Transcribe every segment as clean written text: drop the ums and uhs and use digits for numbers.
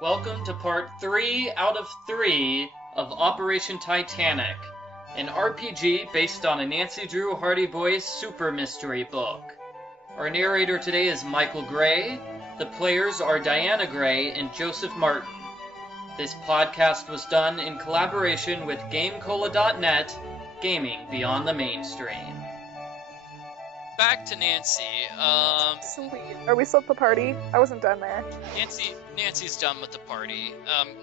Welcome to part 3 out of 3 of Operation Titanic, an RPG based on a Nancy Drew Hardy Boys super mystery book. Our narrator today is Michael Gray. The players are Diana Gray and Joseph Martin. This podcast was done in collaboration with GameCola.net, gaming beyond the mainstream. Back to Nancy. Sweet. Are we still at the party? I wasn't done there. Nancy's done with the party.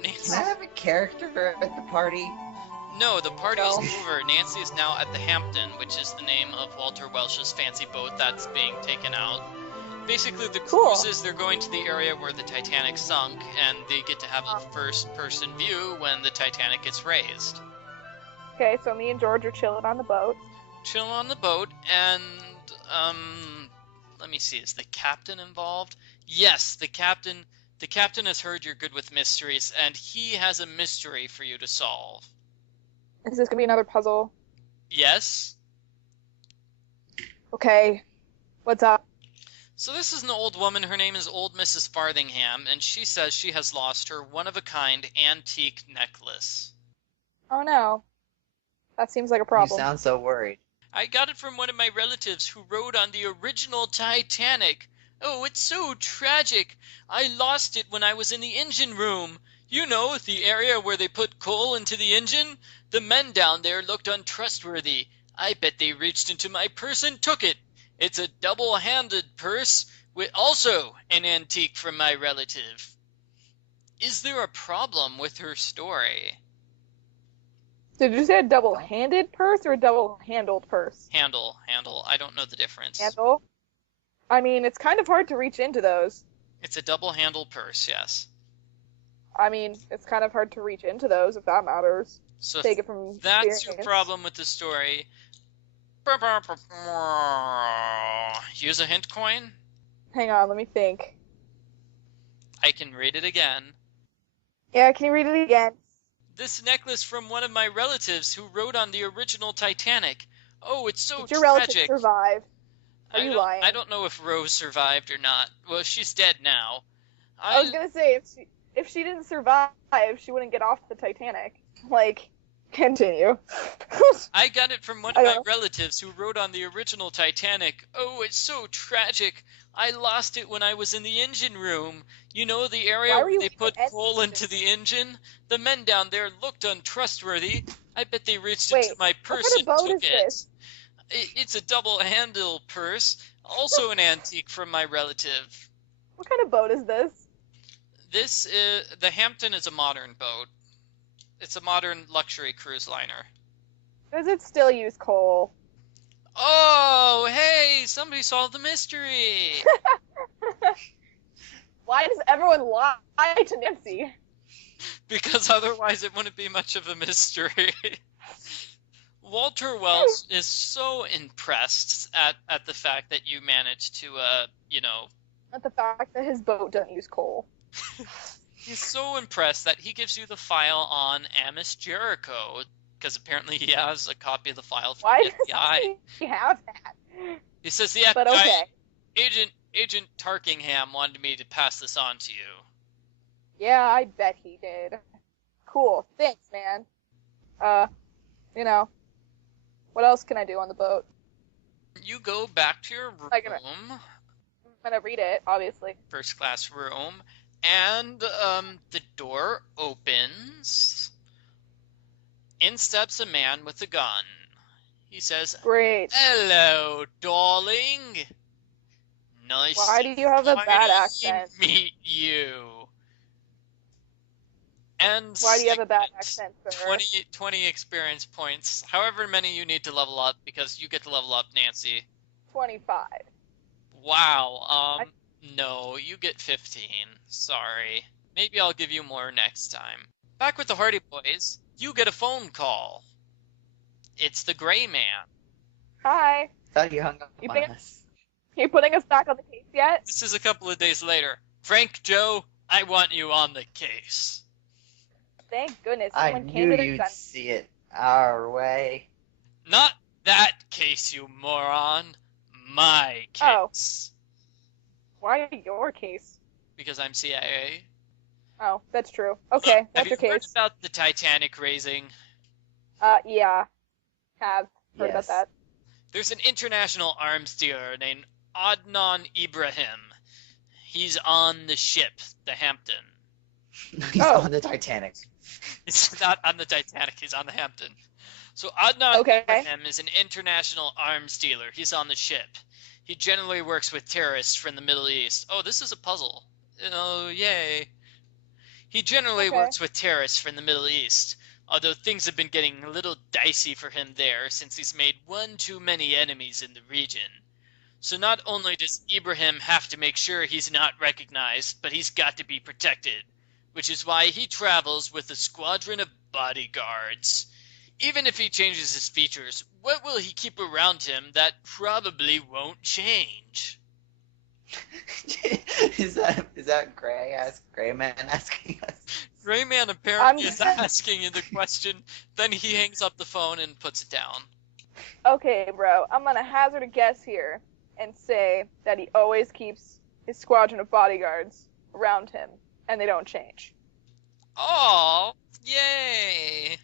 Nancy. Can I have a character at the party? No, the party is over. Nancy is now at the Hampton, which is the name of Walter Welsh's fancy boat that's being taken out. Basically, the cruises, they're going to the area where the Titanic sunk, and they get to have a first-person view when the Titanic gets raised. Okay, so me and George are chilling on the boat. Chilling on the boat, and, let me see, is the captain involved? Yes, the captain has heard you're good with mysteries, and he has a mystery for you to solve. Is this gonna be another puzzle? Yes. Okay. What's up? So this is an old woman. Her name is Old Mrs. Farthingham, and she says she has lost her one-of-a-kind antique necklace. Oh no. That seems like a problem. You sound so worried. I got it from one of my relatives who rode on the original Titanic. Oh, it's so tragic. I lost it when I was in the engine room. You know, the area where they put coal into the engine? The men down there looked untrustworthy. I bet they reached into my purse and took it. It's a double-handed purse, with also an antique from my relative. Is there a problem with her story? Did you say a double-handed purse or a double-handled purse? Handle. I don't know the difference. Handle? I mean, it's kind of hard to reach into those. It's a double-handled purse, yes. I mean, it's kind of hard to reach into those, if that matters. So take it from that's experience. your problem with the story. Use a hint coin? Hang on, let me think. I can read it again. Yeah, can you read it again? This necklace from one of my relatives who rode on the original Titanic. Oh, it's so Did your tragic. relative survive? Are you lying? I don't know if Rose survived or not. Well, she's dead now. I was gonna say, if she didn't survive, she wouldn't get off the Titanic. Like, continue. I got it from one of my relatives who rode on the original Titanic. Oh, it's so tragic. I lost it when I was in the engine room. You know, the area where they put coal into the engine? The men down there looked untrustworthy. I bet they reached into my purse and took it. It's a double-handle purse, also an antique from my relative. What kind of boat is this? The Hampton is a modern boat. It's a modern luxury cruise liner. Does it still use coal? Oh, hey, somebody solved the mystery. Why does everyone lie to Nancy? Because otherwise it wouldn't be much of a mystery. Walter Welsh is so impressed at the fact that you managed to, At the fact that his boat doesn't use coal. He's so impressed that he gives you the file on Amos Jericho, because apparently he has a copy of the file from the FBI. Why does he have that? He says the FBI, but okay. Agent Tarkingham wanted me to pass this on to you. Yeah, I bet he did. Cool. Thanks, man. What else can I do on the boat? You go back to your room. I'm gonna read it, obviously. First class room. And, the door opens. In steps a man with a gun. He says, Great. Hello, darling. Nice Why do you have a bad accent? Meet you. And why do you have a bad accent, sir? 20 experience points. However many you need to level up, because you get to level up Nancy. 25. Wow, no, you get 15. Sorry. Maybe I'll give you more next time. Back with the Hardy Boys, you get a phone call. It's the Gray Man. Hi. Thought you hung up on us. You putting us back on the case yet? This is a couple of days later. Frank, Joe, I want you on the case. Thank goodness. I knew you'd see it our way. Not that case, you moron. My case. Oh. Why your case? Because I'm CIA. Oh, that's true. Okay, Look, that's have your you heard case. about the Titanic raising? Yeah, have heard about Yes. that. There's an international arms dealer named Adnan Ibrahim. He's on the ship, the Hampton. He's Oh. on the Titanic. He's not on the Titanic, he's on the Hampton. So Adnan Okay. Ibrahim is an international arms dealer. He's on the ship. He generally works with terrorists from the Middle East. Oh, this is a puzzle. Oh, yay. He generally Okay. works with terrorists from the Middle East, although things have been getting a little dicey for him there since he's made one too many enemies in the region. So not only does Ibrahim have to make sure he's not recognized, but he's got to be protected, which is why he travels with a squadron of bodyguards. Even if he changes his features, what will he keep around him that probably won't change? Is that Gray Man asking us? Rayman apparently is asking you the question, then he hangs up the phone and puts it down. Okay, bro, I'm gonna hazard a guess here and say that he always keeps his squadron of bodyguards around him, and they don't change. Oh, yay!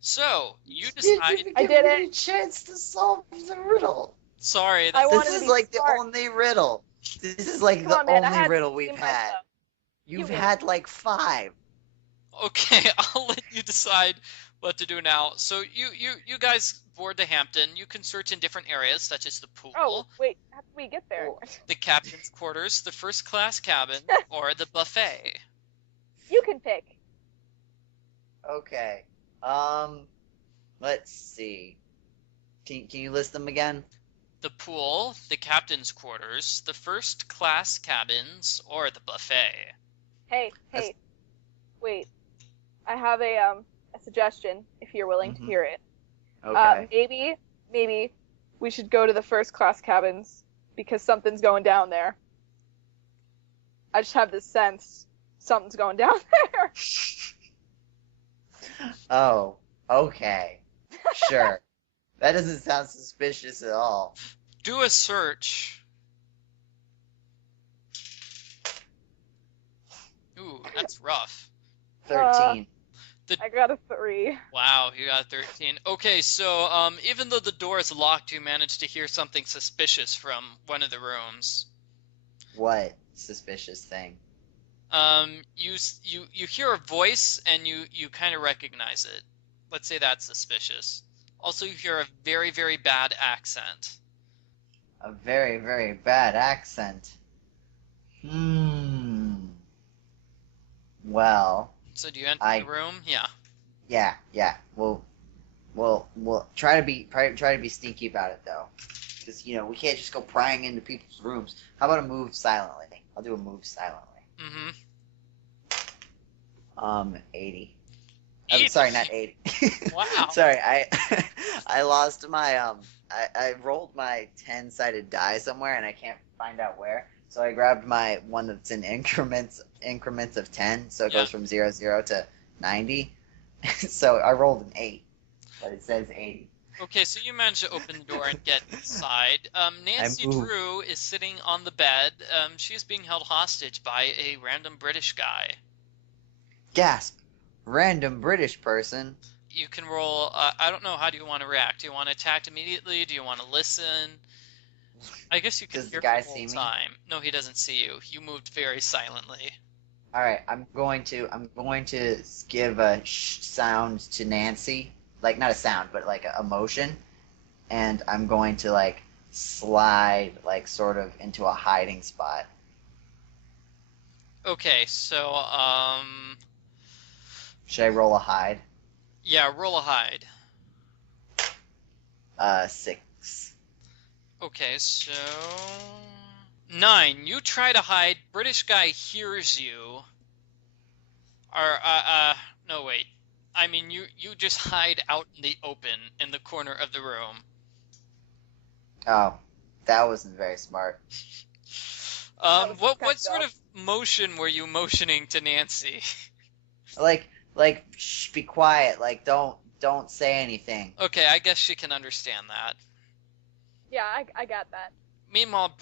So, you decide... I did me it. a chance to solve the riddle. Sorry, I wanted This to is be like the smart. only riddle. This is like Come the on, man, I only had to riddle we've redeem had. myself. You've You had like 5. Okay, I'll let you decide what to do now. So you guys board the Hampton. You can search in different areas, such as the pool, Oh, wait, how did we get there? Oh. the captain's quarters, the first class cabin, or the buffet. You can pick. Okay. Let's see. Can you list them again? The pool, the captain's quarters, the first class cabins, or the buffet. Hey, That's- wait. I have a suggestion if you're willing to Mhm. hear it. Okay. Maybe we should go to the first class cabins because something's going down there. I just have this sense something's going down there. Oh, okay. Sure. That doesn't sound suspicious at all. Do a search. Ooh, that's rough. 13. I got a 3. Wow, you got 13. Okay, so even though the door is locked, you managed to hear something suspicious from one of the rooms. What suspicious thing? You hear a voice and you kind of recognize it. Let's say that's suspicious. Also, you hear a very, very bad accent. A very, very bad accent. Well, So do you enter the room? Yeah. yeah. We'll try to be sneaky about it though, because we can't just go prying into people's rooms. How about a move silently? I'll do a move silently. Mm-hmm. 80. 80? Sorry, not 80. Wow. Sorry, I lost my I rolled my 10-sided die somewhere and I can't find out where. So I grabbed my one that's in increments of 10, so it goes from 0 to 90. So I rolled an 8, but it says 80. Okay, so you managed to open the door and get inside. Nancy moved. Drew is sitting on the bed. She's being held hostage by a random British guy. Gasp! Random British person. You can roll. I don't know. How do you want to react? Do you want to attack immediately? Do you want to listen? I guess you can Does the hear guy the whole see me? time. No, he doesn't see you. You moved very silently. All right, I'm going to give a sound to Nancy, like not a sound, but like a motion, and I'm going to like slide like sort of into a hiding spot. Okay, so Should I roll a hide? yeah, roll a hide. 6. Okay, so 9. You try to hide. British guy hears you. Or no wait. I mean you just hide out in the open in the corner of the room. Oh, that wasn't very smart. What sort of motion were you motioning to Nancy? Like shh, be quiet. Like don't say anything. Okay, I guess she can understand that. Yeah, I got that. Meanwhile,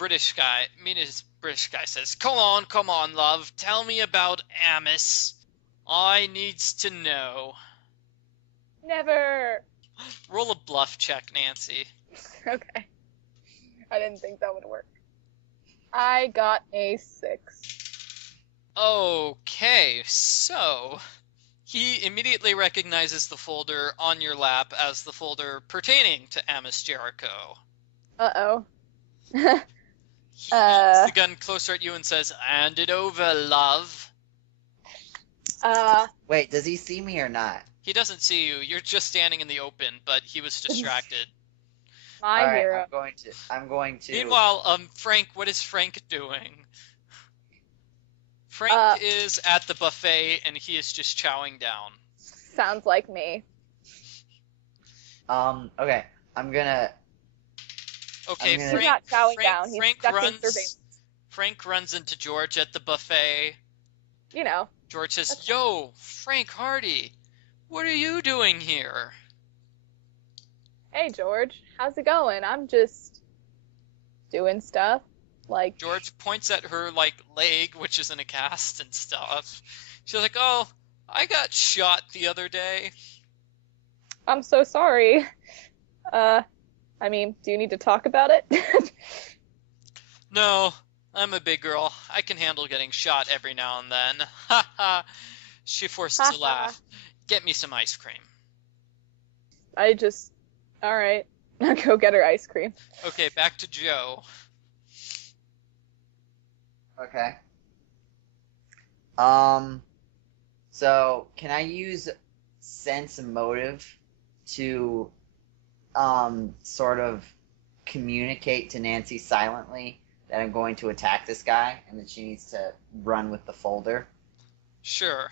British guy says, come on, love. Tell me about Amos. I needs to know. Never. Roll a bluff check, Nancy. Okay. I didn't think that would work. I got a 6. Okay, so he immediately recognizes the folder on your lap as the folder pertaining to Amos Jericho. Uh-oh. He holds the gun closer at you and says, hand it over, love. Wait, does he see me or not? He doesn't see you. You're just standing in the open, but he was distracted. My All right, hero. I'm going to. Meanwhile, Frank, what is Frank doing? Frank is at the buffet, and he is just chowing down. Sounds like me. Okay, Okay, He's He's not chowing down. He's stuck in surveillance. Frank runs into George at the buffet. You know. George says, yo, Frank Hardy, what are you doing here? Hey, George. How's it going? I'm just doing stuff. Like, George points at her, leg, which is in a cast and stuff. She's like, oh, I got shot the other day. I'm so sorry. I mean, do you need to talk about it? No, I'm a big girl. I can handle getting shot every now and then. Ha ha. She forces a laugh. Get me some ice cream. All right. I'll go get her ice cream. Okay, back to Joe. Okay. So can I use sense and motive to sort of communicate to Nancy silently that I'm going to attack this guy and that she needs to run with the folder? Sure.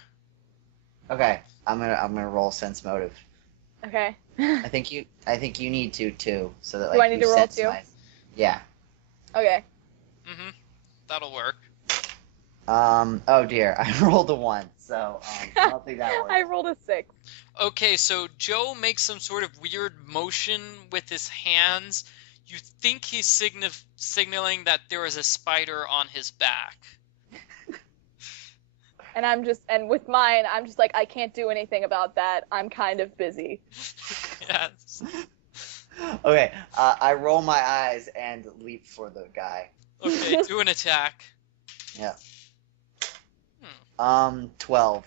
Okay, I'm gonna roll sense motive. Okay. I think you need to too, so that Do I need to roll too? Yeah. Okay. Mm-hmm. That'll work. Oh dear, I rolled a 1, so I don't think that works. I rolled a 6. Okay, so Joe makes some sort of weird motion with his hands. You think he's signaling that there is a spider on his back. And with mine, I'm just like, I can't do anything about that. I'm kind of busy. Yes. Okay, I roll my eyes and leap for the guy. Okay, do an attack. Yeah. 12.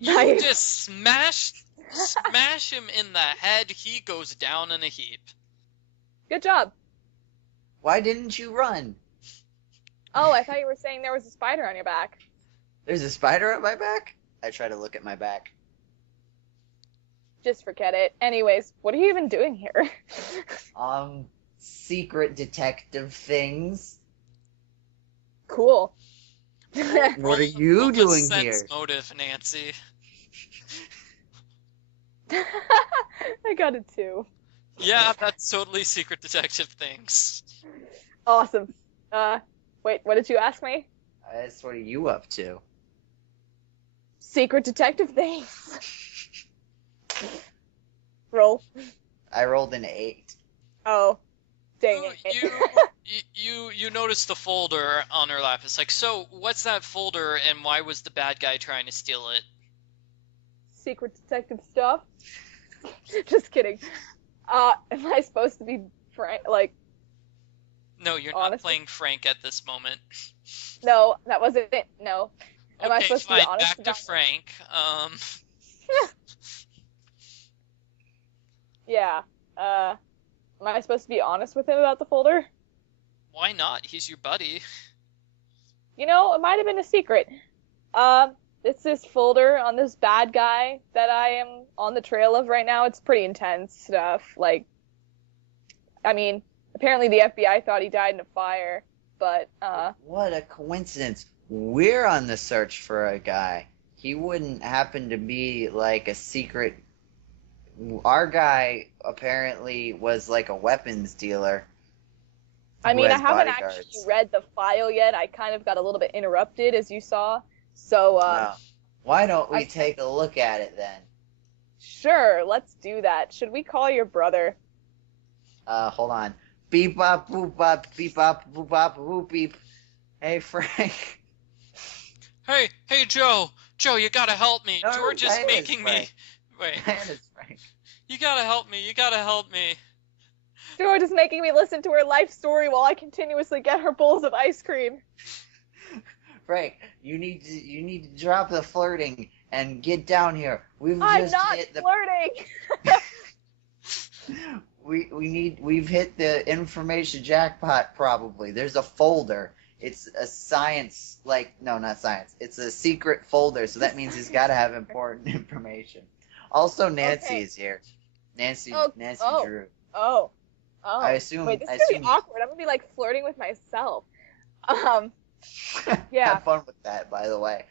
You Nice. just smash him in the head. He goes down in a heap. Good job. Why didn't you run? Oh, I thought you were saying there was a spider on your back. There's a spider at my back? I try to look at my back. Just forget it. Anyways, what are you even doing here? Secret detective things. Cool. What are you doing sense here? Motive, Nancy. I got a 2. Yeah, that's totally secret detective things. Awesome. Wait, what did you ask me? What are you up to? Secret detective things. Roll. I rolled an 8. Oh, dang it. You notice the folder on her lap. It's like, so what's that folder, and why was the bad guy trying to steal it? Secret detective stuff. Just kidding. Am I supposed to be Frank? No, you're honest? not playing Frank at this moment. No, that wasn't it. No. Am I Okay, supposed fine. to be honest Back to about Frank. Yeah. Am I supposed to be honest with him about the folder? Why not? He's your buddy. You know, it might have been a secret. It's this folder on this bad guy that I am on the trail of right now. It's pretty intense stuff. Apparently the FBI thought he died in a fire, but, What a coincidence. We're on the search for a guy. He wouldn't happen to be, a secret... Our guy apparently was, a weapons dealer. I who has haven't bodyguards. actually read the file yet. I kind of got a little bit interrupted, as you saw. So, No. Why don't we take a look at it, then? Sure, let's do that. Should we call your brother? Hold on. Beep bop boop bop beep bop boop bop boop beep. Hey, Frank. Hey, Joe. Joe, you gotta help me. No, George is Diana's making me. Frank. Wait. Diana's Frank. You gotta help me. You gotta help me. George is making me listen to her life story while I continuously get her bowls of ice cream. Frank, you need to drop the flirting and get down here. We've I'm just not hit the flirting. we've hit the information jackpot probably. There's a folder. It's a science no, not science. It's a secret folder, so that means he's got to have important information. Also, Nancy is here. Nancy Drew. Oh. I assume. Wait, this is gonna be awkward. I'm gonna be like flirting with myself. Yeah. Have fun with that, by the way.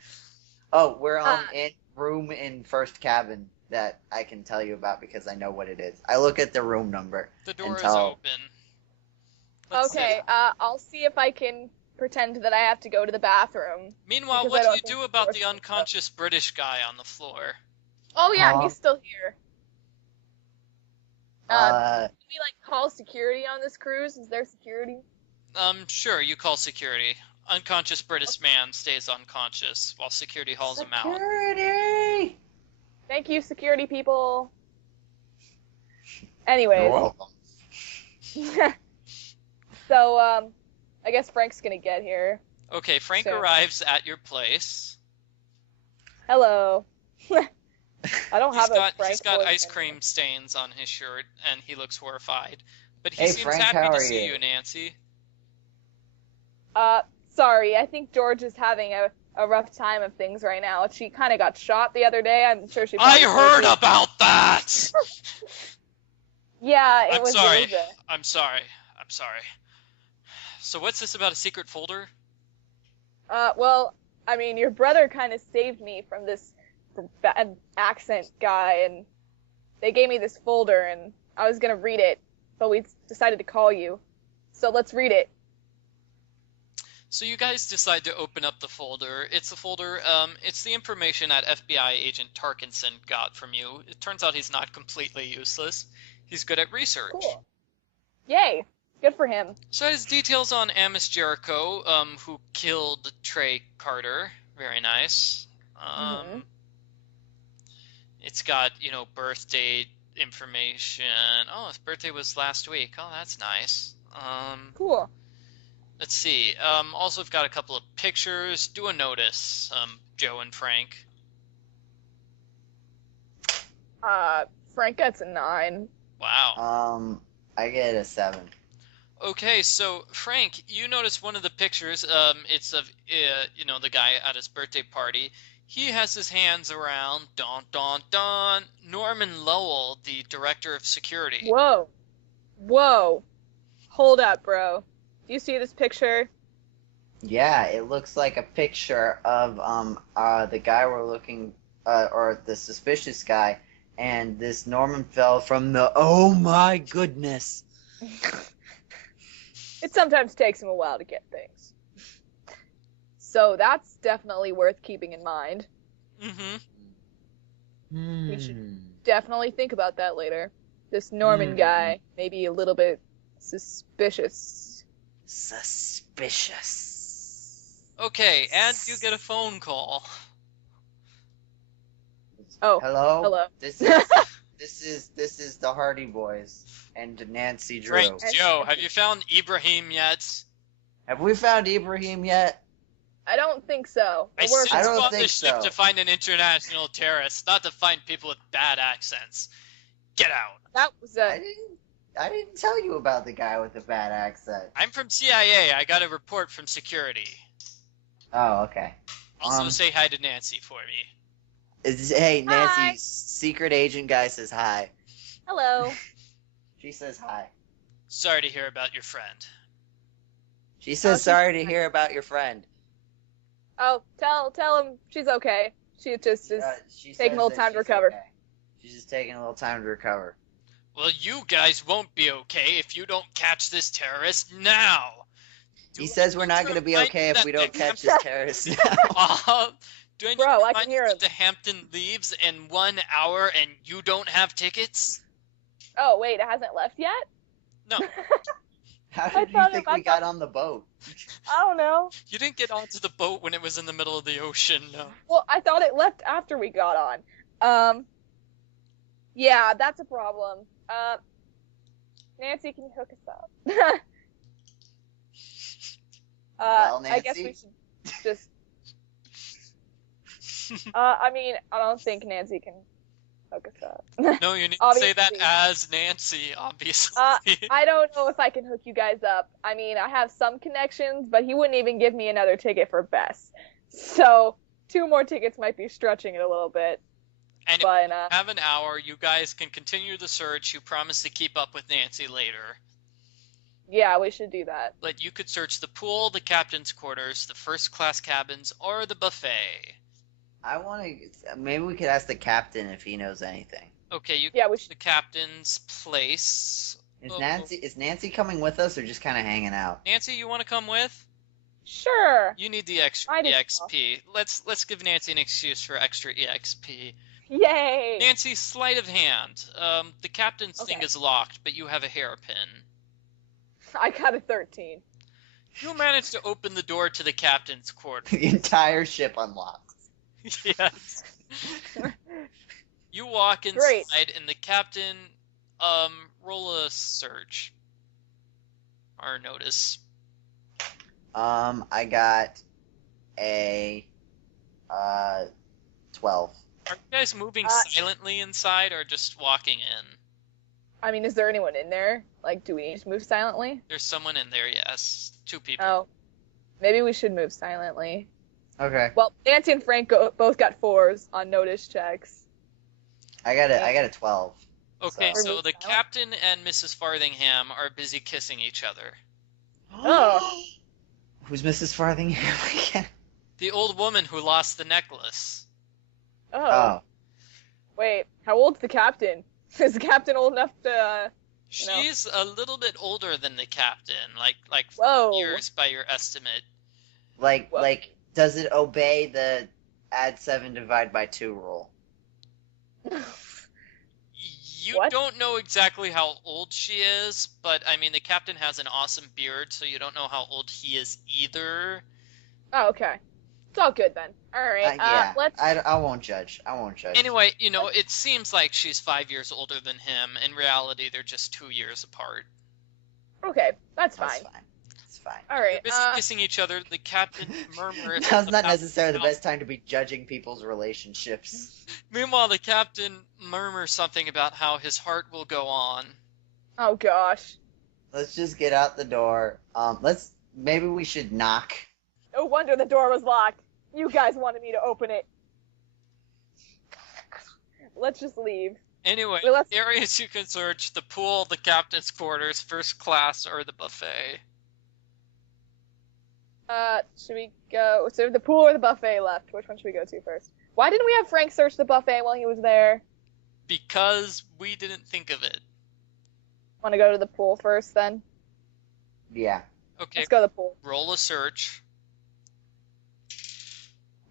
Oh, we're in room in first cabin that I can tell you about because I know what it is. I look at the room number. The door is open. Okay, I'll see if I can pretend that I have to go to the bathroom. Meanwhile, what do you do about the unconscious British guy on the floor? Oh yeah, he's still here. Uh, Can we call security on this cruise? Is there security? Sure, you call security. Unconscious British man stays unconscious while security hauls him out. Security! Thank you, security people. Anyways. You're welcome. So, I guess Frank's gonna get here. Okay, Frank arrives at your place. Hello. I don't have a Frank He's got voice ice anymore. cream stains on his shirt, and he looks horrified. But he Hey, seems Frank, happy how to are see you? you, Nancy. Sorry, I think George is having a rough time of things right now. She kind of got shot the other day. I'm sure she. I heard about that! Yeah, it I'm was. sorry. I'm sorry. So what's this about a secret folder? Well, I mean, your brother kind of saved me from this bad accent guy, and they gave me this folder, and I was gonna read it, but we decided to call you. So let's read it. So you guys decide to open up the folder. It's a folder, it's the information that FBI agent Tarkinson got from you. It turns out he's not completely useless. He's good at research. Cool. Yay. Good for him. So it has details on Amos Jericho, who killed Trey Carter. Very nice. It's got, birthday information. Oh, his birthday was last week. Oh, that's nice. Cool. Let's see. Also, I've got a couple of pictures. Do a notice, Joe and Frank. Frank gets a 9. Wow. I get a 7. Okay, so Frank, you notice one of the pictures. It's of the guy at his birthday party. He has his hands around Norman Lowell, the director of security. Whoa. Hold up, bro. Do you see this picture? Yeah, it looks like a picture of the guy we're looking or the suspicious guy, and this Norman fell from the. Oh my goodness! It sometimes takes him a while to get things. So that's definitely worth keeping in mind. We should definitely think about that later. This Norman guy may be a little bit suspicious. Okay, and you get a phone call. Oh, hello. This is the Hardy Boys and Nancy Drew. Frank, Joe, have you found Ibrahim yet? Have we found Ibrahim yet? I don't think so. I sent you on the ship to find an international terrorist, not to find people with bad accents. Get out. That was I didn't tell you about the guy with the bad accent. I'm from CIA. I got a report from security. Oh, okay. Also, say hi to Nancy for me. Hey, Nancy, hi. secret agent guy says hi. Hello. She says hi. Sorry to hear about your friend. She says sorry to hear about your friend. Oh, tell him she's okay. She just is taking a little time to recover. Okay. She's just taking a little time to recover. Well, you guys won't be okay if you don't catch this terrorist now. He says we're not going to be okay if we don't catch this terrorist now. Do I need Bro, to I remind can hear you him. that the Hampton leaves in 1 hour and you don't have tickets? Oh, wait, it hasn't left yet? No. How I did you thought think I we got on the boat? I don't know. You didn't get onto the boat when it was in the middle of the ocean, no. Well, I thought it left after we got on. Yeah, that's a problem. Nancy, can you hook us up? Well, I guess we Nancy? should just. I mean, I don't think Nancy can hook us up. No, you need to say that Obviously. as Nancy, obviously. I don't know if I can hook you guys up. I mean, I have some connections, but he wouldn't even give me another ticket for Bess. So, 2 more tickets might be stretching it a little bit. And if But, you have an hour, you guys can continue the search. You promise to keep up with Nancy later. yeah, we should do that. But you could search the pool, the captain's quarters, the first-class cabins, or the buffet. I want to. Maybe we could ask the captain if he knows anything. Okay, you Yeah, we go to should. the captain's place. Is Nancy coming with us or just kind of hanging out? Nancy, you want to come with? Sure. You need the extra Might as EXP. Let's give Nancy an excuse for extra EXP. Yay! Nancy, sleight of hand. The captain's thing Okay. is locked, but you have a hairpin. I got a 13. You manage to open the door to the captain's quarters. The entire ship unlocks. Yes. You walk inside, Great. and the captain, roll a search. Or notice. I got a 12. Are you guys moving silently inside, or just walking in? I mean, is there anyone in there? Like, do we need to move silently? There's someone in there, yes. 2 people. Oh. Maybe we should move silently. Okay. Well, Nancy and Frank both got 4s on notice checks. I got a 12. Okay, So- so the captain and Mrs. Farthingham are busy kissing each other. Oh. Who's Mrs. Farthingham again? The old woman who lost the necklace. Oh. Wait, how old's the captain? Is the captain old enough to, you know? She's a little bit older than the captain, like Whoa. years by your estimate. Like, What? does it obey the add 7 divide by 2 rule? You What? don't know exactly how old she is, but I mean the captain has an awesome beard, so you don't know how old he is either. Oh, okay. It's all good then. Alright, Yeah. let's... I won't judge. I won't judge. Anyway, you know, it seems like she's 5 years older than him. In reality, they're just 2 years apart. Okay, that's That's fine. fine. It's fine. Alright, They're busy kissing each other. The captain murmurs. Now's not about necessarily the how- best time to be judging people's relationships. Meanwhile, the captain murmurs something about how his heart will go on. oh gosh. Let's just get out the door. Maybe we should knock. No wonder the door was locked. You guys wanted me to open it. Let's just leave. Anyway, Well, let's- areas you can search: the pool, the captain's quarters, first class, or the buffet. Should we go... So the pool or the buffet left? Which one should we go to first? Why didn't we have Frank search the buffet while he was there? Because we didn't think of it. Want to go to the pool first, then? Yeah. Okay, Let's go to the pool. roll a search.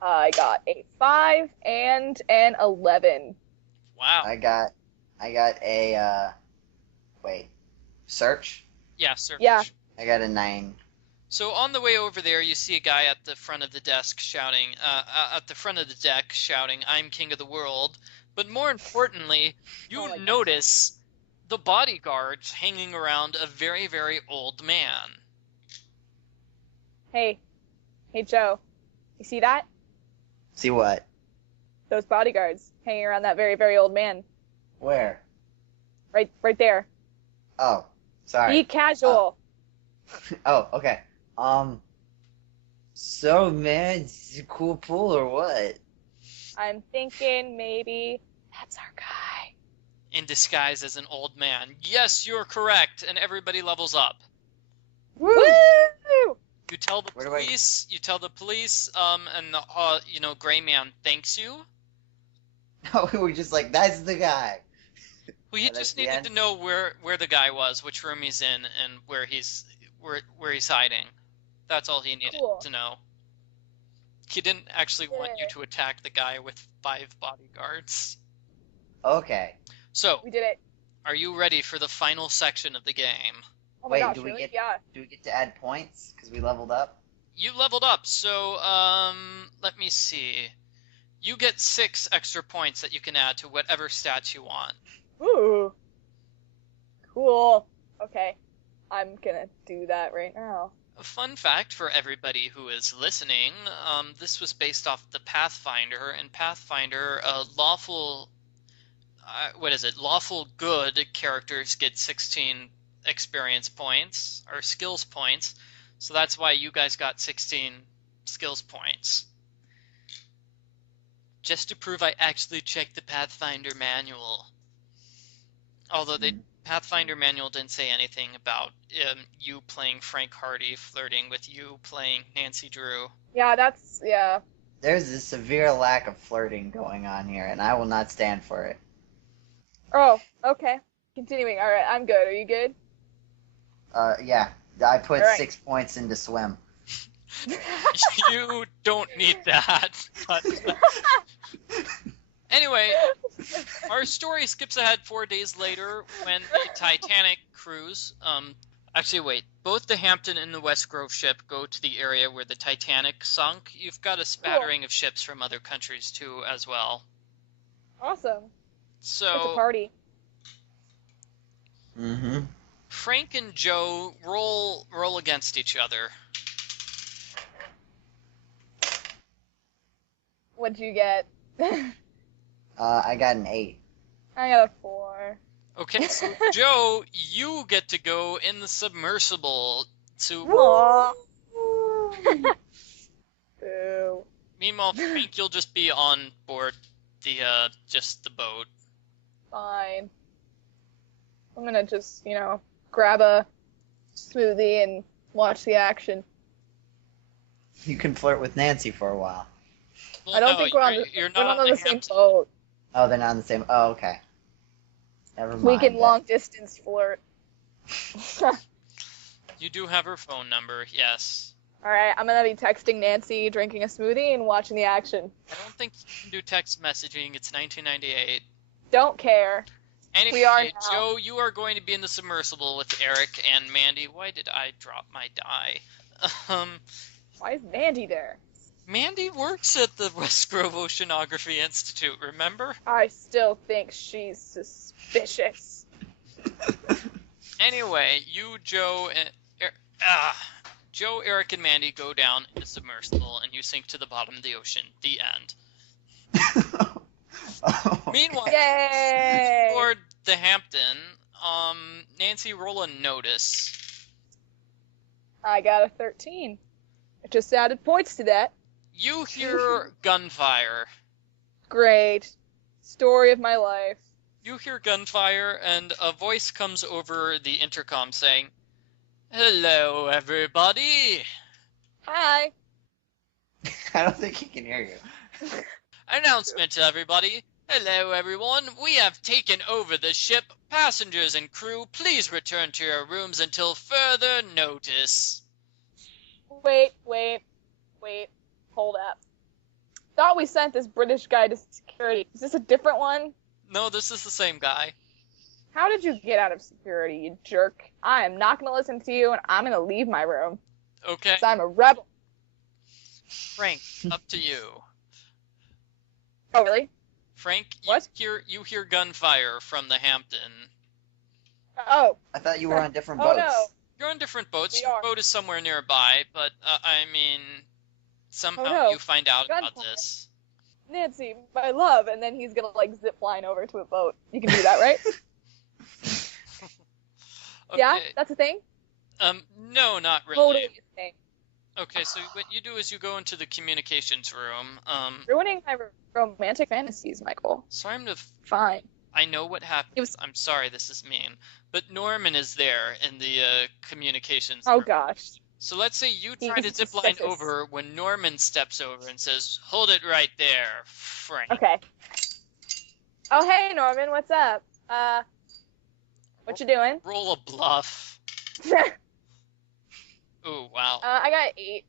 I got a 5 and an 11. Wow. I got a search. Yeah, search. Yeah. I got a 9. So on the way over there, you see a guy at the front of the desk shouting, at the front of the deck shouting, "I'm king of the world." But more importantly, you Oh my God. notice the bodyguards hanging around a very, very old man. Hey, Joe. You see that? See what? Those bodyguards hanging around that very, very old man. Where? Right there. Oh, sorry. Be casual. Oh, okay. So man, it's a cool pool or what? I'm thinking maybe that's our guy. In disguise as an old man. Yes, you're correct, and everybody levels up. Woo! You tell the Where do I- police. You tell the police. And the gray man thanks you. No, we were just like, that's the guy. Well, you And just at the needed end- to know where the guy was, which room he's in, and where he's hiding. That's all he needed Cool. to know. He didn't actually want you to attack the guy with 5 bodyguards. Okay. So, We did it. are you ready for the final section of the game? Oh my Wait, gosh, do we really? get Yeah. do we get to add points because we leveled up? You leveled up, so let me see. You get 6 extra points that you can add to whatever stats you want. Ooh. Cool. Okay. I'm gonna do that right now. A fun fact for everybody who is listening, this was based off the Pathfinder, and Pathfinder, lawful good characters get 16 experience points, or skills points, so that's why you guys got 16 skills points. Just to prove I actually checked the Pathfinder manual. Although the Pathfinder manual didn't say anything about you playing Frank Hardy flirting with you playing Nancy Drew. Yeah, yeah. There's a severe lack of flirting going on here, and I will not stand for it. Oh, okay. Continuing. All right, I'm good. Are you good? Yeah, I put All right. 6 points into swim. You don't need that. But... Anyway, our story skips ahead 4 days later when the Titanic cruise. Actually, wait. Both the Hampton and the West Grove ship go to the area where the Titanic sunk. You've got a spattering of ships from other countries too, as well. Awesome. So It's a party. Mm-hmm. Frank and Joe roll against each other. What'd you get? I got an 8. I got a 4. Okay, so Joe, you get to go in the submersible to. Aww. Boo. Meanwhile, Frank, you'll just be on board the boat. Fine. I'm gonna just, grab a smoothie and watch the action. You can flirt with Nancy for a while. Well, I don't no, think we're not on the same boat. Oh, they're not on the same. Oh, okay. Never mind. We can then. long distance flirt. You do have her phone number, yes. Alright, I'm gonna be texting Nancy, drinking a smoothie, and watching the action. I don't think you can do text messaging. It's 1998. Don't care. Anyway, We are now. Joe, you are going to be in the submersible with Eric and Mandy. Why did I drop my die? Why is Mandy there? Mandy works at the West Grove Oceanography Institute, remember? I still think she's suspicious. Anyway, you, Joe, and Joe, Eric, and Mandy go down in the submersible, and you sink to the bottom of the ocean. The end. Oh, Meanwhile, Yay! aboard the Hampton, Nancy, roll a notice. I got a 13. I just added points to that. You hear gunfire. Great. Story of my life. You hear gunfire, and a voice comes over the intercom saying, "Hello, everybody." Hi. I don't think he can hear you. Announcement to everybody. Hello, everyone. We have taken over the ship. Passengers and crew, please return to your rooms until further notice. Wait. Hold up. Thought we sent this British guy to security. Is this a different one? No, this is the same guy. How did you get out of security, you jerk? I am not gonna listen to you, and I'm gonna leave my room. Okay, 'Cause I'm a rebel. Frank, up to you. Oh, really? Frank, What? You hear gunfire from the Hampton. Oh. I thought you were on different Oh, boats. no. You're on different boats. We Your are. boat is somewhere nearby, but I mean, somehow Oh, no. you find out about Gunfire. this. Nancy, my love, and then he's gonna, zip line over to a boat. You can do that, right? Okay. Yeah? That's a thing? No, not really. Totally a thing. Okay, so what you do is you go into the communications room. Ruining my romantic fantasies, Michael. So Fine. I know what happened. It was- I'm sorry, this is mean, but Norman is there in the communications Oh, room. gosh. So let's say you He try to is zip line suspicious. over when Norman steps over and says, "Hold it right there, Frank." Okay. Oh, hey, Norman, what's up? What you doing? Roll a bluff. Ooh, wow. I got 8.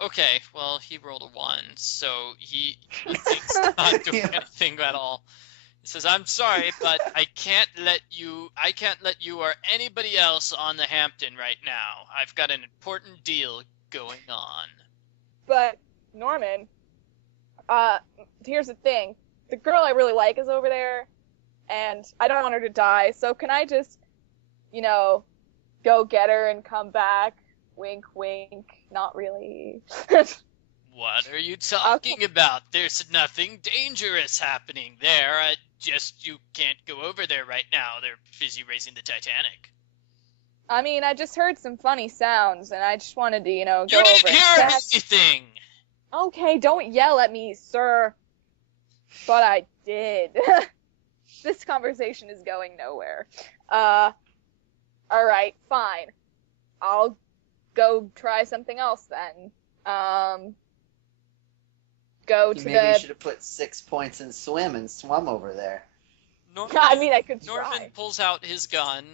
Okay, well, he rolled a 1, so he thinks not doing anything at all. He says, "I'm sorry, but I can't let you or anybody else on the Hampton right now. I've got an important deal going on." But Norman, here's the thing: the girl I really like is over there, and I don't want her to die. So can I just, go get her and come back? Wink, wink. Not really. What are you talking about? There's nothing dangerous happening there. Just you can't go over there right now. They're busy raising the Titanic. I mean, I just heard some funny sounds, and I just wanted to, go You over didn't and hear check. anything! Okay, don't yell at me, sir. But I did. This conversation is going nowhere. Alright, fine. I'll go try something else then. Go to Maybe you the... should have put 6 points in swim and swum over there. I mean, I could try. Norman pulls out his gun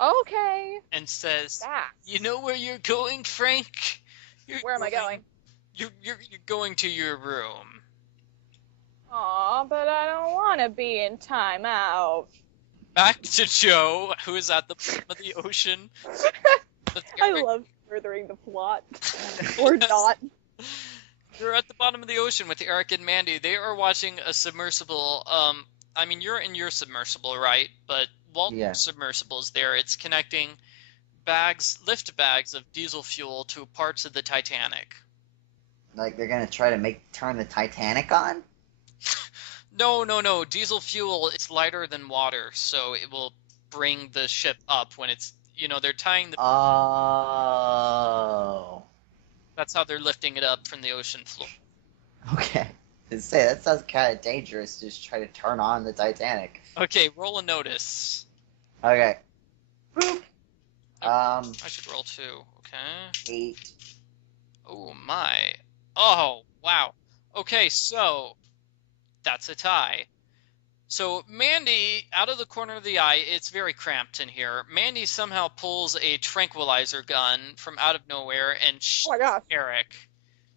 Okay. and says, That. "You know where you're going, Frank? Where am I going? You're going to your room." Aw, but I don't want to be in timeout. Back to Joe, who is at the bottom of the ocean. I love furthering the plot. Or not. You're at the bottom of the ocean with Eric and Mandy. They are watching a submersible. I mean, you're in your submersible, right? But Walter's submersible is there. It's connecting lift bags of diesel fuel to parts of the Titanic. Like they're gonna try to turn the Titanic on? No. Diesel fuel, it's lighter than water, so it will bring the ship up when it's, they're tying the... Oh. That's how they're lifting it up from the ocean floor. Okay. That sounds kind of dangerous, just try to turn on the Titanic. Okay, roll a notice. Okay. Boop. I should roll 2, okay? 8. Oh my. Oh, wow. Okay, so that's a tie. So Mandy, out of the corner of the eye, it's very cramped in here. Mandy somehow pulls a tranquilizer gun from out of nowhere and shoots Eric.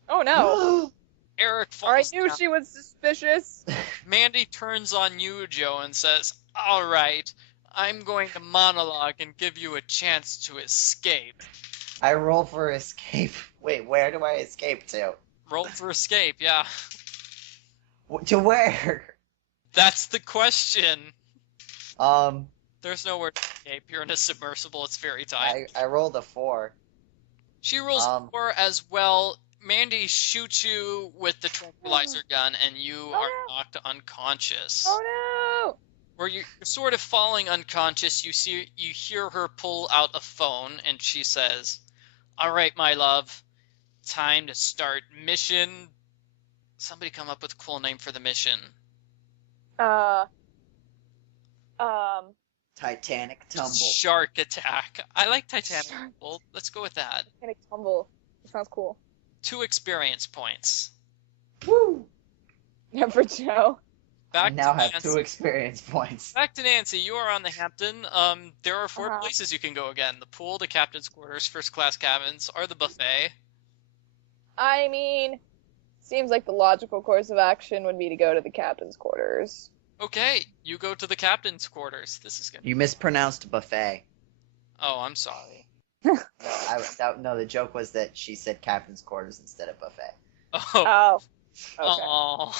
Oh no. Eric falls I knew down. she was suspicious. Mandy turns on you, Joe, and says, "All right, I'm going to monologue and give you a chance to escape." I roll for escape. Wait, where do I escape to? Roll for escape, yeah. To where? That's the question. Um, There's nowhere to escape. You're in a submersible. It's very tight. I rolled a 4. She rolls 4 as well. Mandy shoots you with the tranquilizer gun, and you are knocked unconscious. Oh no! Where you're sort of falling unconscious, you hear her pull out a phone, and she says, "All right, my love, time to start mission." Somebody come up with a cool name for the mission. Titanic Tumble. Shark Attack. I like Titanic Tumble. Let's go with that. Titanic Tumble. That sounds cool. 2 experience points. Woo! Yeah, for Joe. I now have 2 experience points. Back to Nancy. You are on the Hampton. There are 4 places you can go again. The pool, the captain's quarters, first class cabins, or the buffet. I mean, seems like the logical course of action would be to go to the captain's quarters. Okay, you go to the captain's quarters. This is good. You mispronounced buffet. Oh, I'm sorry. No, the joke was that she said captain's quarters instead of buffet. Oh. Okay. Oh.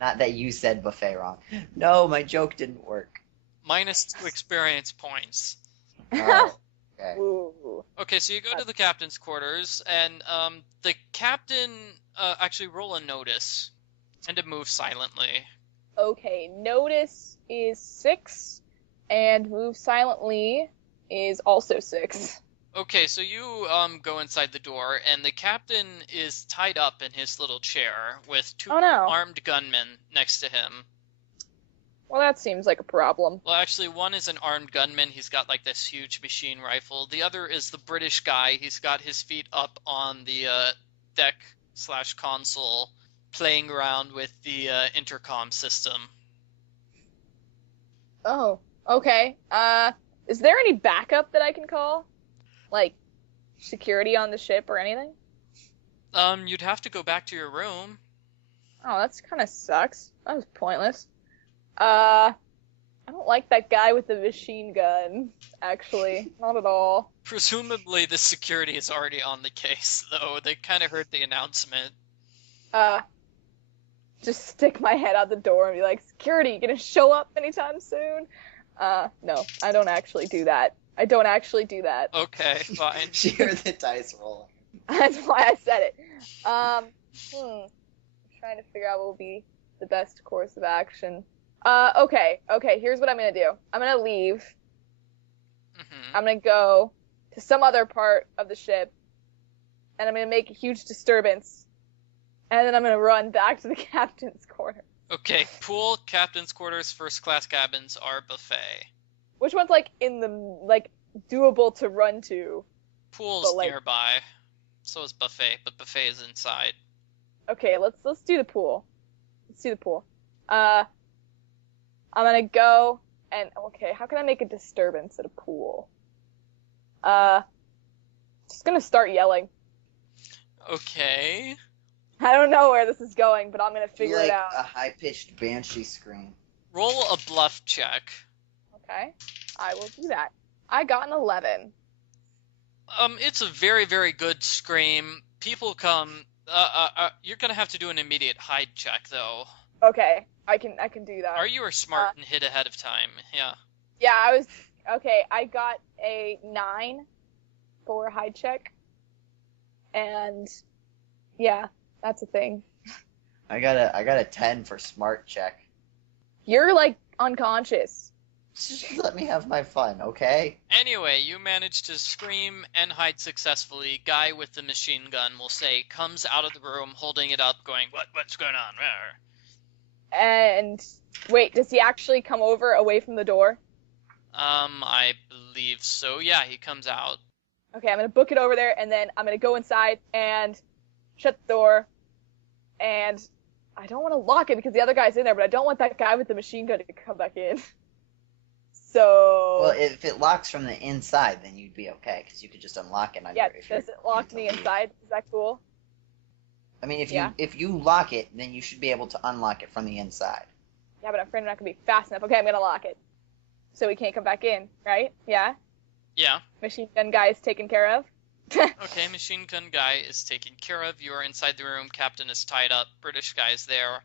Not that you said buffet wrong. No, my joke didn't work. Minus 2 experience points. Oh, okay. Ooh. Okay, so you go to the captain's quarters, and the captain actually roll a notice and to move silently. Okay, notice is 6, and move silently is also 6. Okay, so you go inside the door, and the captain is tied up in his little chair with 2 armed gunmen next to him. Well, that seems like a problem. Well, actually, one is an armed gunman. He's got like this huge machine rifle. The other is the British guy. He's got his feet up on the deck/console, playing around with the intercom system. Oh, okay. Is there any backup that I can call? Like, security on the ship or anything? You'd have to go back to your room. Oh, that's kind of sucks. That was pointless. I don't like that guy with the machine gun, actually. Not at all. Presumably the security is already on the case, though. They kind of heard the announcement. Just stick my head out the door and be like, security, you gonna show up anytime soon? No, I don't actually do that. I don't actually do that. Okay, fine. She heard the dice rolling. That's why I said it. I'm trying to figure out what will be the best course of action. Okay, here's what I'm gonna do. I'm gonna leave. Mm-hmm. I'm gonna go to some other part of the ship, and I'm gonna make a huge disturbance, and then I'm gonna run back to the captain's quarters. Okay, pool, captain's quarters, first class cabins are buffet. Which one's like in the like doable to run to? Pool's like, nearby, so is buffet, but buffet is inside. Okay, let's do the pool. Let's do the pool. I'm gonna go and okay, how can I make a disturbance at a pool? Just gonna start yelling. Okay. I don't know where this is going, but I'm gonna figure it out. A high-pitched banshee scream. Roll a bluff check. Okay, I will do that. I got an 11. It's a very, very good scream. People come. You're gonna have to do an immediate hide check, though. Okay, I can do that. Are you smart and hid ahead of time? Yeah. Yeah, I was. Okay, I got a 9 for hide check, and yeah, that's a thing. I got a 10 for smart check. You're like unconscious. Just let me have my fun, okay? Anyway, you manage to scream and hide successfully. Guy with the machine gun, will say, comes out of the room holding it up, going, What's going on? Rawr." And wait, does he actually come over away from the door? I believe so. Yeah, he comes out. Okay, I'm gonna book it over there, and then I'm gonna go inside and shut the door. And I don't want to lock it because the other guy's in there, but I don't want that guy with the machine gun to come back in. So. Well, if it locks from the inside, then you'd be okay because you could just unlock it on Yeah, your. does it lock me inside? Is that cool? I mean, if you lock it, then you should be able to unlock it from the inside. Yeah, but I'm afraid I'm not gonna be fast enough. Okay, I'm gonna lock it, so he can't come back in, right? Yeah. Yeah. Machine gun guy is taken care of. Okay, machine gun guy is taken care of. You are inside the room. Captain is tied up. British guy is there.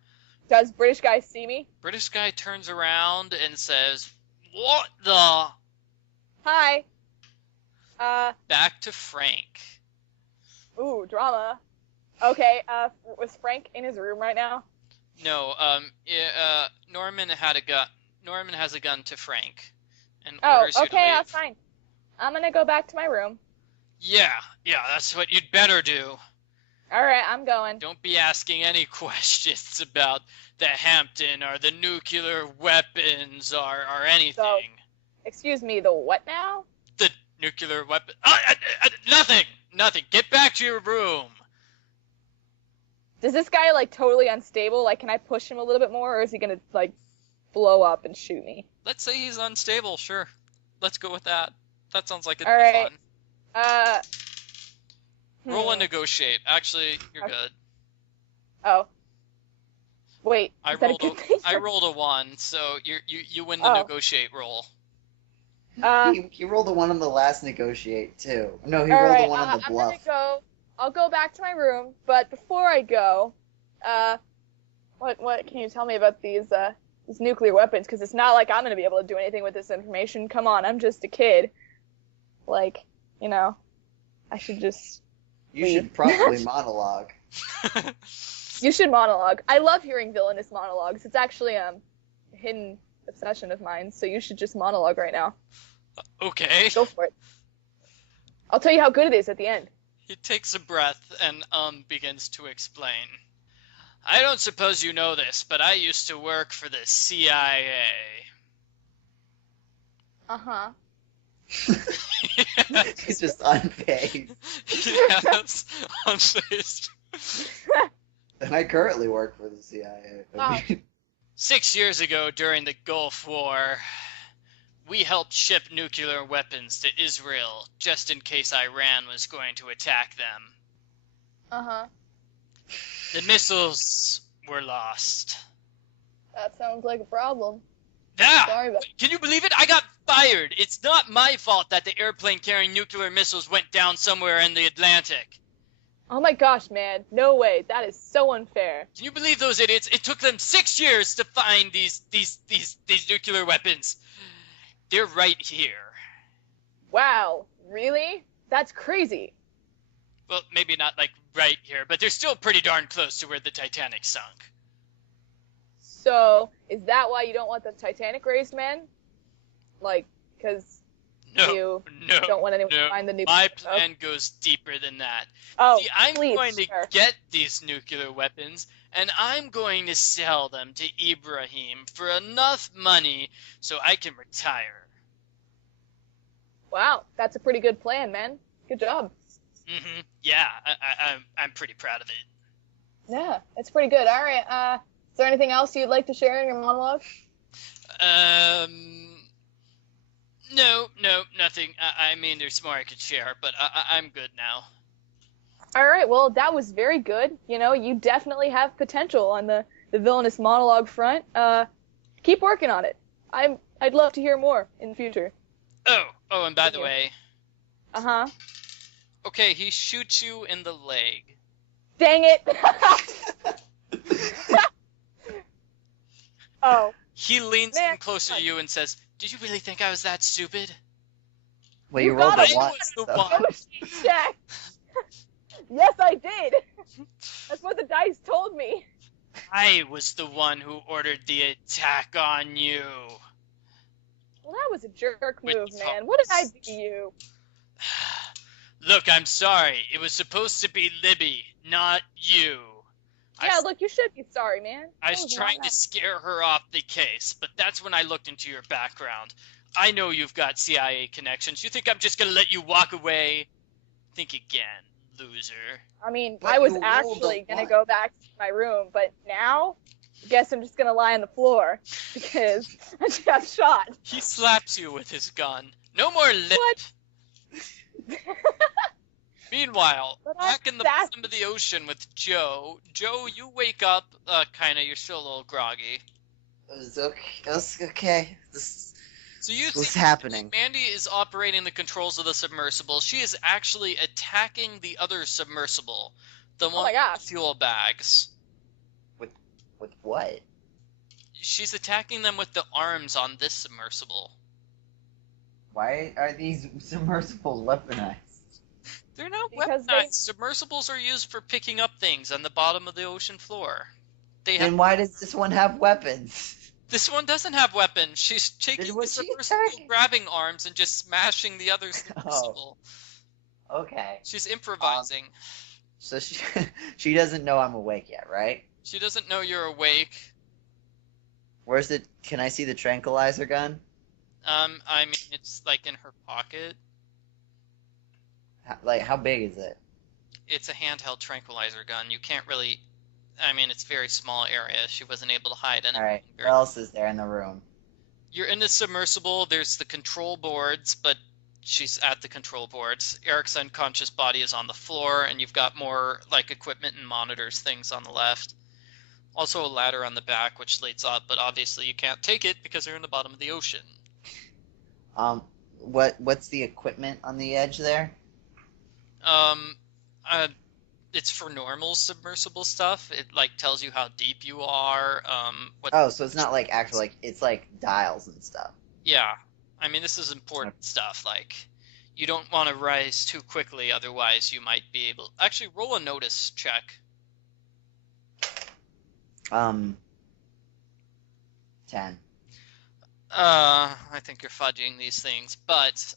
Does British guy see me? British guy turns around and says, What the? Hi. Back to Frank. Ooh, drama. Okay, was Frank in his room right now? No, Norman had a gun. Norman has a gun to Frank. And Oh, orders you to okay, leave. that's fine. I'm gonna go back to my room. Yeah, that's what you'd better do. Alright, I'm going. Don't be asking any questions about the Hampton or the nuclear weapons or anything. So, excuse me, the what now? The nuclear weapon. Nothing. Get back to your room. Does this guy, like, totally unstable? Like, can I push him a little bit more, or is he gonna, like, blow up and shoot me? Let's say he's unstable, sure. Let's go with that. That sounds like it'd All be right. fun. Roll and negotiate. Actually, you're Okay. good. Oh. Wait, I is that a rolled good thing? I rolled a 1, so you win the negotiate roll. He rolled a 1 on the last negotiate too. No, he all rolled right, a 1 on the I'm bluff. I'll go back to my room, but before I go, what can you tell me about these nuclear weapons? Because it's not like I'm gonna be able to do anything with this information. Come on, I'm just a kid. Like, you know, I should just. You should probably monologue. You should monologue. I love hearing villainous monologues. It's actually a hidden obsession of mine. So you should just monologue right now. Okay. Go for it. I'll tell you how good it is at the end. He takes a breath and begins to explain. I don't suppose you know this, but I used to work for the CIA. Uh-huh. He's just unfazed. Yes, unfazed. And I currently work for the CIA. Wow. 6 years ago, during the Gulf War, we helped ship nuclear weapons to Israel, just in case Iran was going to attack them. Uh-huh. The missiles were lost. That sounds like a problem. Ah! Sorry about Can you believe it? I got fired. It's not my fault that the airplane carrying nuclear missiles went down somewhere in the Atlantic. Oh my gosh, man. No way. That is so unfair. Can you believe those idiots? It took them 6 years to find these nuclear weapons. They're right here. Wow. Really? That's crazy. Well, maybe not like right here, but they're still pretty darn close to where the Titanic sunk. So, is that why you don't want the Titanic raised, man? Like, because you don't want anyone to find the nuclear... My plan goes deeper than that. Oh, See, I'm please, going to sir. get these nuclear weapons, and I'm going to sell them to Ibrahim for enough money so I can retire. Wow, that's a pretty good plan, man. Good job. Mm-hmm. Yeah, I'm pretty proud of it. Yeah, it's pretty good. All right, is there anything else you'd like to share in your monologue? No, nothing. I mean, there's more I could share, but I'm good now. All right, well, that was very good. You know, you definitely have potential on the villainous monologue front. Keep working on it. I'd love to hear more in the future. Oh, and by the way... Uh-huh. Okay, he shoots you in the leg. Dang it! Oh. He leans in closer to you and says, "Did you really think I was that stupid?" Well, you rolled a I 1. was the so- one. Check. Yes, I did. That's what the dice told me. I was the one who ordered the attack on you. Well, that was a jerk With move, man. What did I do to you? Look, I'm sorry. It was supposed to be Libby, not you. Yeah, look, you should be sorry, man. I was trying to scare her off the case, but that's when I looked into your background. I know you've got CIA connections. You think I'm just gonna let you walk away? Think again, loser. I mean, But I was you rolled actually a gonna 1. go back to my room, but now, I guess I'm just gonna lie on the floor because I just got shot. He slaps you with his gun. No more lip. What? Meanwhile, But back in the that's- bottom of the ocean with Joe. Joe, you wake up, kinda, you're still a little groggy. It was okay. So you What's see happening? Mandy is operating the controls of the submersible. She is actually attacking the other submersible. The one my gosh. with the fuel bags. With what? She's attacking them with the arms on this submersible. Why are these submersibles weaponized? They're not Because weaponized. Submersibles are used for picking up things on the bottom of the ocean floor. They have. Then why does this one have weapons? This one doesn't have weapons. She's taking Then the what's she submersible attacking? grabbing arms and just smashing the other submersible. Okay. She's improvising. So she doesn't know I'm awake yet, right? She doesn't know you're awake. Where's the? Can I see the tranquilizer gun? I mean, it's like in her pocket. How big is it? It's a handheld tranquilizer gun. You can't really. I mean, it's a very small area. She wasn't able to hide in it. All right. What else is there in the room? You're in the submersible. There's the control boards, but she's at the control boards. Eric's unconscious body is on the floor, and you've got more like equipment and monitors things on the left. Also a ladder on the back, which leads up, but obviously you can't take it because they're in the bottom of the ocean. What's the equipment on the edge there? It's for normal submersible stuff. It like tells you how deep you are. Oh, so it's not like actual it's like dials and stuff. Yeah, I mean this is important stuff. Like, you don't want to rise too quickly, otherwise you might be able. Actually, roll a notice check. 10. I think you're fudging these things, but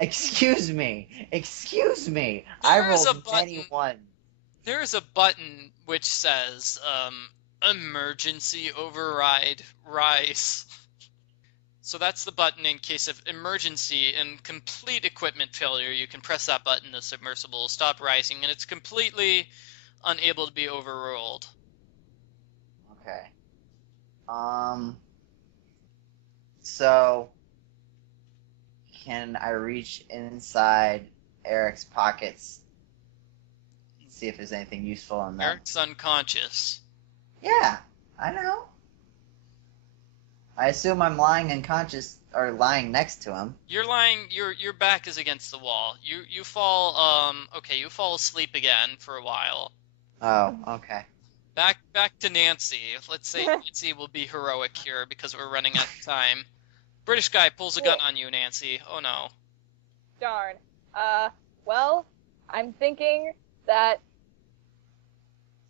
Excuse me. I There is a rolled button. 21. there is a button which says emergency override rise. So that's the button in case of emergency and complete equipment failure. You can press that button, the submersible will stop rising, and it's completely unable to be overruled. Okay. So can I reach inside Eric's pockets and see if there's anything useful in them? Eric's unconscious. Yeah, I know. I assume I'm lying unconscious or lying next to him. You're lying. Your back is against the wall. You fall. Okay, you fall asleep again for a while. Oh, okay. Back to Nancy. Let's say Nancy will be heroic here because we're running out of time. British guy pulls a gun on you, Nancy. Oh no. Darn. Well, I'm thinking that.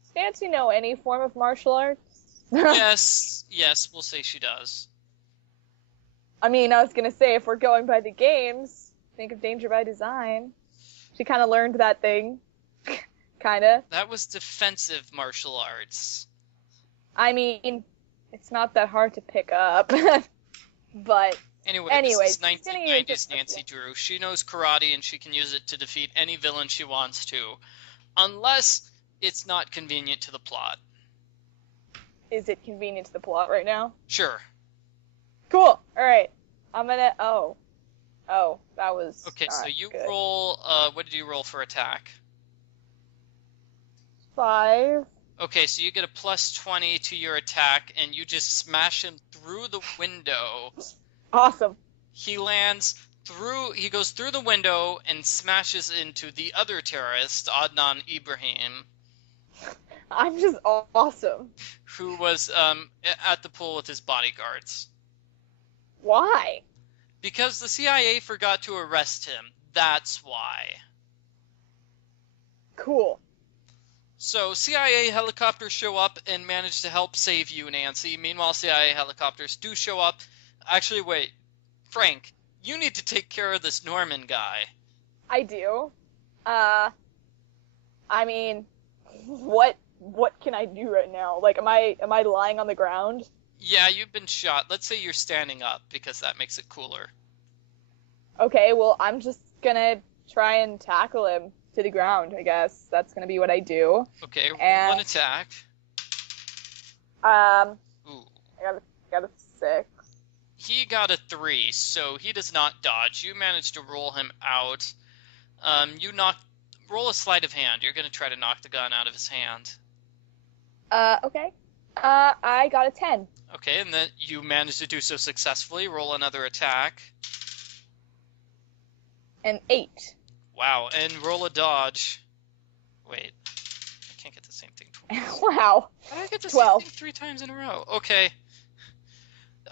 Does Nancy know any form of martial arts? Yes, we'll say she does. I mean, I was gonna say, if we're going by the games, think of Danger by Design. She kind of learned that thing. Kinda. That was defensive martial arts. I mean, it's not that hard to pick up. But Anyway, this is she's gonna use 1990s this- Nancy Drew. She knows karate and she can use it to defeat any villain she wants to. Unless it's not convenient to the plot. Is it convenient to the plot right now? Sure. Cool. All right. I'm gonna. Oh, that was. Okay, not so you good. roll. What did you roll for attack? 5. Okay, so you get a plus 20 to your attack, and you just smash him through the window. Awesome. He lands through. He goes through the window and smashes into the other terrorist, Adnan Ibrahim, I'm just awesome. who was at the pool with his bodyguards. Why? Because the CIA forgot to arrest him. That's why. Cool. So CIA helicopters show up and manage to help save you, Nancy. Meanwhile, CIA helicopters do show up. Actually, wait. Frank, you need to take care of this Norman guy. I do. I mean, what can I do right now? Like, am I lying on the ground? Yeah, you've been shot. Let's say you're standing up, because that makes it cooler. Okay, well, I'm just gonna try and tackle him to the ground, I guess. That's gonna be what I do. Okay, roll And- an attack. Ooh. I got a 6. He got a 3, so he does not dodge. You managed to roll him out. Roll a sleight of hand. You're going to try to knock the gun out of his hand. Okay. I got a 10. Okay, and then you managed to do so successfully. Roll another attack. An 8. Wow, and roll a dodge. Wait, I can't get the same thing twice. Wow. How did I get the 12. same thing 3 times in a row? Okay.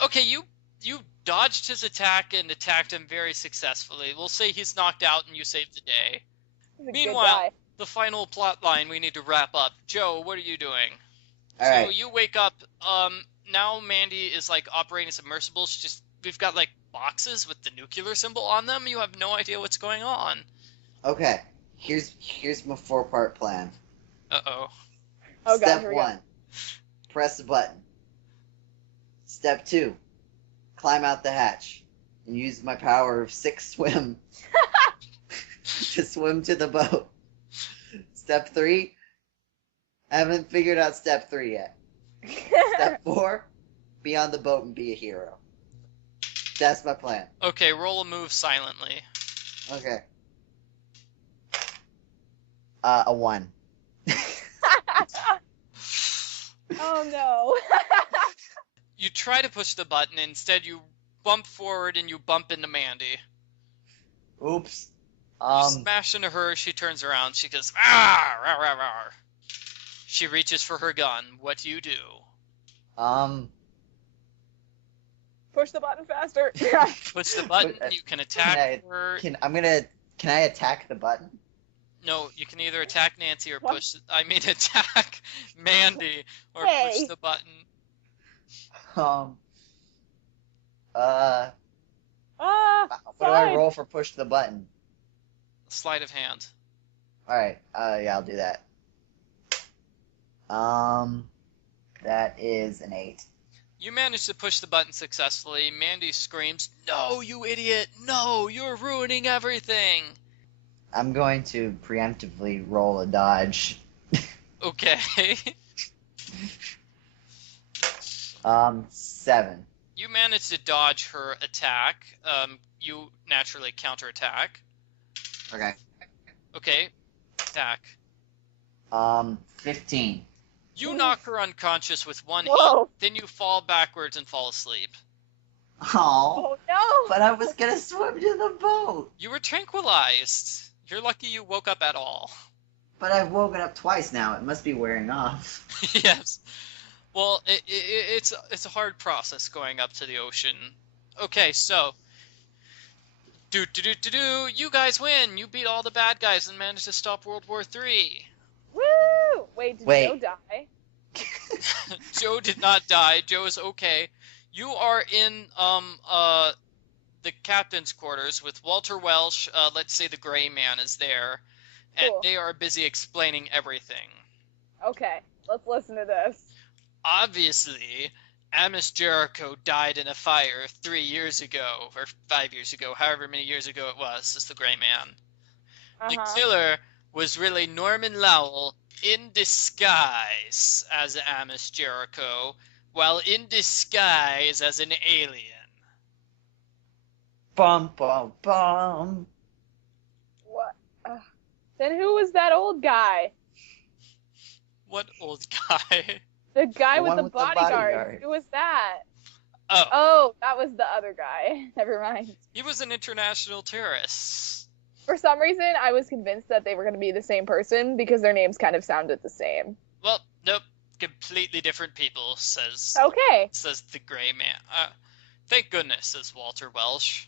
Okay, you dodged his attack and attacked him very successfully. We'll say he's knocked out and you saved the day. He's a good Meanwhile, guy. the final plot line we need to wrap up. Joe, what are you doing? All So right. you wake up. Now Mandy is like operating submersible. We've got like boxes with the nuclear symbol on them. You have no idea what's going on. Okay. Here's my 4-part plan. Uh-oh. Oh, God, Step here we go. 1, press the button. Step 2, climb out the hatch and use my power of 6 swim to swim to the boat. Step 3, I haven't figured out step 3 yet. Step 4, be on the boat and be a hero. That's my plan. Okay, roll a move silently. Okay. A 1. Oh, no. You try to push the button. Instead, you bump forward and you bump into Mandy. Oops. You smash into her. She turns around. She goes, ah, rah, rah, rah. She reaches for her gun. What do you do? Push the button faster. Push the button. But, You can attack her. Can I attack the button? No, you can either attack Nancy or What? attack Mandy or Hey. push the button. What do I fine. roll for push the button? Sleight of hand. Alright, yeah, I'll do that. That is an 8. You manage to push the button successfully. Mandy screams, "No, you idiot! No, you're ruining everything!" I'm going to preemptively roll a dodge. Okay. 7. You manage to dodge her attack. You naturally counterattack. Okay. Okay. Attack. 15. You knock her unconscious with one hit, Whoa. then you fall backwards and fall asleep. Oh, Oh no. but I was gonna swim to the boat. You were tranquilized. You're lucky you woke up at all. But I've woken up twice now. It must be wearing off. Yes. Well, it's a hard process going up to the ocean. Okay, so you guys win. You beat all the bad guys and managed to stop World War III. Woo! Wait, did Wait. Joe die? Joe did not die. Joe is okay. You are in the captain's quarters with Walter Welsh. Let's say the Gray Man is there, and Cool. they are busy explaining everything. Okay, let's listen to this. Obviously, Amos Jericho died in a fire 3 years ago, or 5 years ago, however many years ago it was, as the Gray Man. The killer was really Norman Lowell in disguise as Amos Jericho, while in disguise as an alien. Bum bum bum. What? Then who was that old guy? What old guy? The guy The with one the with the bodyguard. bodyguard. Who was that? Oh, Oh, that was the other guy. Never mind. he was an international terrorist. For some reason, I was convinced that they were going to be the same person because their names kind of sounded the same. Well, nope, completely different people, says Okay, the Gray Man. Thank goodness, says Walter Welsh.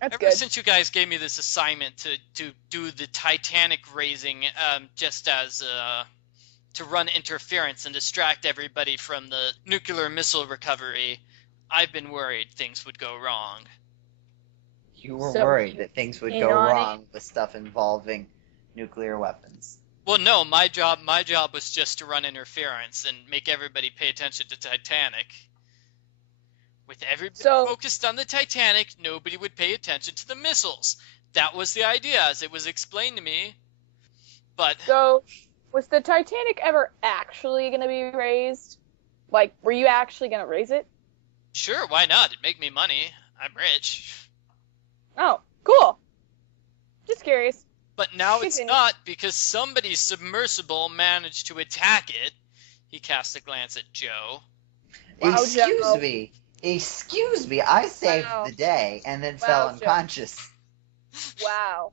that's Ever good. since you guys gave me this assignment to do the Titanic raising, just as to run interference and distract everybody from the nuclear missile recovery, I've been worried things would go wrong. You were So worried you that things would in go on it? wrong with stuff involving nuclear weapons. Well, no, my job was just to run interference and make everybody pay attention to Titanic. With everybody So- focused on the Titanic, nobody would pay attention to the missiles. That was the idea, as it was explained to me. But So, was the Titanic ever actually going to be raised? Like, were you actually going to raise it? sure, why not? It'd make me money. I'm rich. Oh, cool. Just curious. But now it's Continue. not, because somebody's submersible managed to attack it. He cast a glance at Joe. Wow, Excuse Joe. me. Excuse me. I saved Wow. the day and then Wow, fell Joe. unconscious. Wow.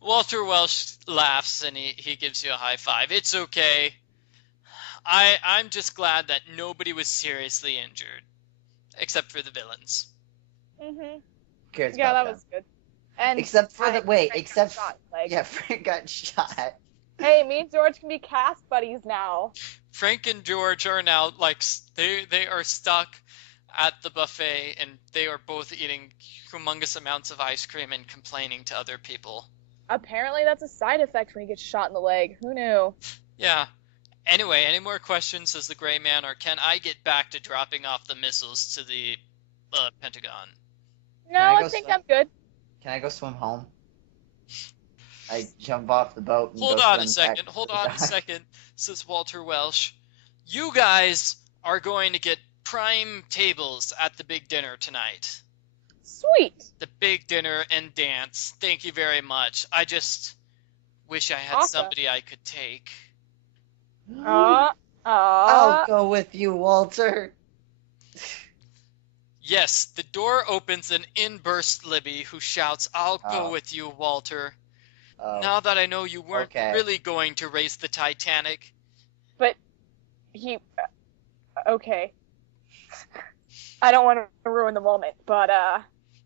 Walter Welsh laughs and he gives you a high five. It's okay. I'm just glad that nobody was seriously injured. Except for the villains. Mhm. Who cares Yeah, about that them? was good. And Except for the Frank got except shot, like, yeah, Frank got shot. hey, me and George can be cast buddies now. Frank and George are now like they are stuck at the buffet and they are both eating humongous amounts of ice cream and complaining to other people. Apparently, that's a side effect when you get shot in the leg. Who knew? Yeah. Anyway, any more questions, says the Gray Man, or can I get back to dropping off the missiles to the Pentagon? No, I I go think swim? I'm good. Can I go swim home? I jump off the boat and Hold go on a swim back second, to hold the on a dock. second, says Walter Welsh. You guys are going to get prime tables at the big dinner tonight. Sweet. The big dinner and dance. Thank you very much. I just wish I had Awesome. somebody I could take. I'll go with you, Walter. Yes, the door opens and in bursts Libby, who shouts, I'll go Oh. with you, Walter. Oh, Now that I know you weren't Okay. really going to race the Titanic. He. Okay. I don't want to ruin the moment, but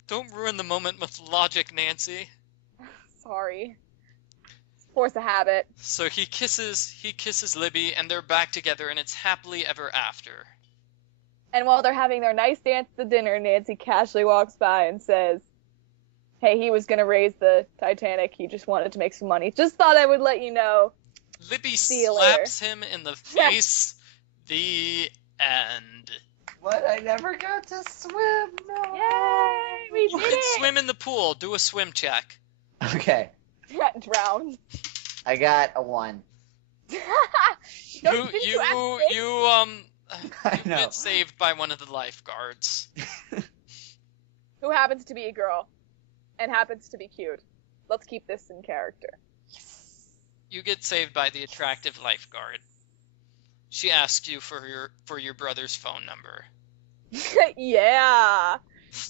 Don't ruin the moment with logic, Nancy. sorry. Force a habit. So he kisses Libby, and they're back together, and it's happily ever after. And while they're having their nice dance at the dinner, Nancy casually walks by and says, "Hey, he was gonna raise the Titanic. He just wanted to make some money. Just thought I would let you know." Libby See you later. slaps him in the face. The end. what? I never got to swim. No. Yay! We You did can it! swim in the pool. Do a swim check. Okay, Drown. I got a 1. Didn't you ask me? I You've know. been saved by one of the lifeguards. Who happens to be a girl and happens to be cute. Let's keep this in character. You get saved by the attractive lifeguard. She asks you for your brother's phone number. Yeah.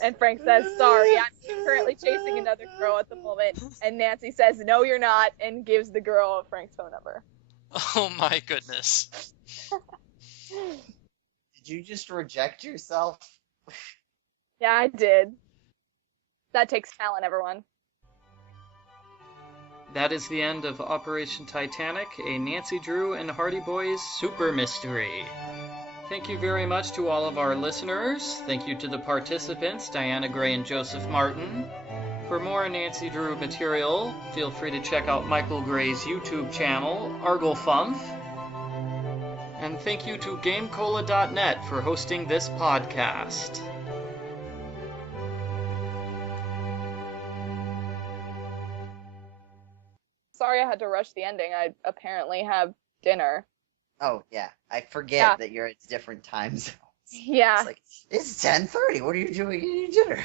And Frank says, sorry, I'm currently chasing another girl at the moment. And Nancy says, no, you're not, and gives the girl Frank's phone number. Oh my goodness. Did you just reject yourself? Yeah, I did. That takes talent, everyone. That is the end of Operation Titanic, a Nancy Drew and Hardy Boys super mystery. Thank you very much to all of our listeners. Thank you to the participants, Diana Gray and Joseph Martin. For more Nancy Drew material, feel free to check out Michael Gray's YouTube channel, Arglefumph. And thank you to GameCola.net for hosting this podcast. Sorry I had to rush the ending. I apparently have dinner. Oh, yeah. I forget that you're at different time zones. Yeah. It's like, it's 10:30. What are you doing eating dinner?